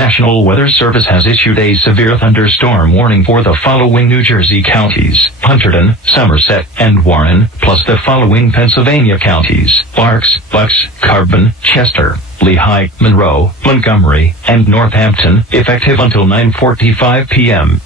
National Weather Service has issued a severe thunderstorm warning for the following New Jersey counties: Hunterdon, Somerset, and Warren, plus the following Pennsylvania counties: Berks, Bucks, Carbon, Chester, Lehigh, Monroe, Montgomery, and Northampton, effective until 9:45 p.m.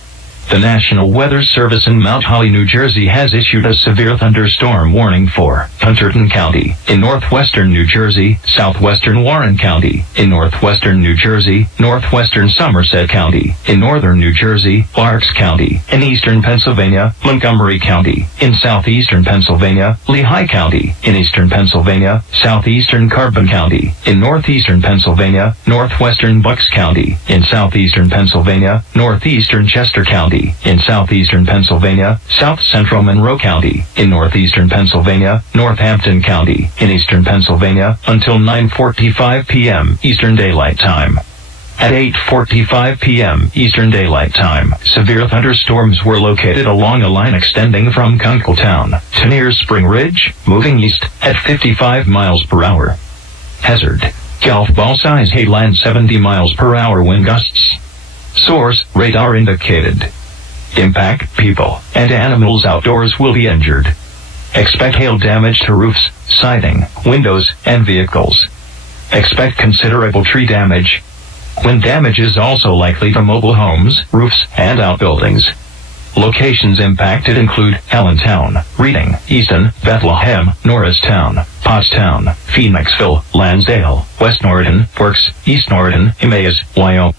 The National Weather Service in Mount Holly, New Jersey has issued a severe thunderstorm warning for Hunterdon County, in northwestern New Jersey, southwestern Warren County, in northwestern New Jersey, northwestern Somerset County, in northern New Jersey, Berks County, in eastern Pennsylvania, Montgomery County, in southeastern Pennsylvania, Lehigh County, in eastern Pennsylvania, southeastern Carbon County, in northeastern Pennsylvania, northwestern Bucks County, in southeastern Pennsylvania, northeastern Chester County, in southeastern Pennsylvania, south central Monroe County, in northeastern Pennsylvania, Northampton County, in eastern Pennsylvania, until 9:45 p.m. Eastern Daylight Time. At 8:45 p.m. Eastern Daylight Time, severe thunderstorms were located along a line extending from Kunkletown to near Spring Ridge, moving east at 55 miles per hour. Hazard: golf ball size hail and 70 miles per hour wind gusts. Source: radar indicated. Impact: people and animals outdoors will be injured. Expect hail damage to roofs, siding, windows, and vehicles. Expect considerable tree damage. Wind damage is also likely to mobile homes, roofs, and outbuildings. Locations impacted include Allentown, Reading, Easton, Bethlehem, Norristown, Pottstown, Phoenixville, Lansdale, West Norriton, Berks, East Norriton, Emmaus, Wyoming.